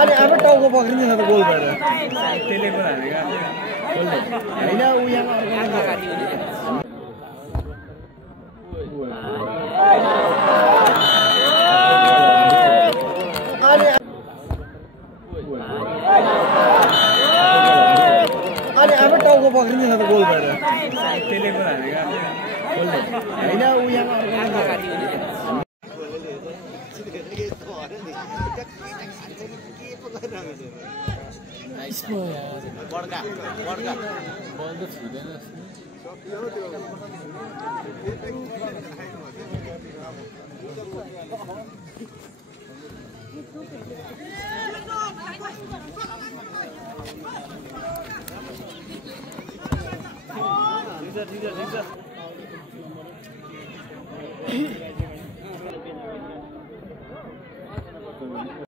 अनि आफै टाउको पक्रिन्छ त गोल भएर त्यसले पो हानेको हैन उ यहाँ अनि आफै टाउको पक्रिन्छ त गोल भएर त्यसले पो हानेको हैन उ यहाँ बड्का बल त छुँदैन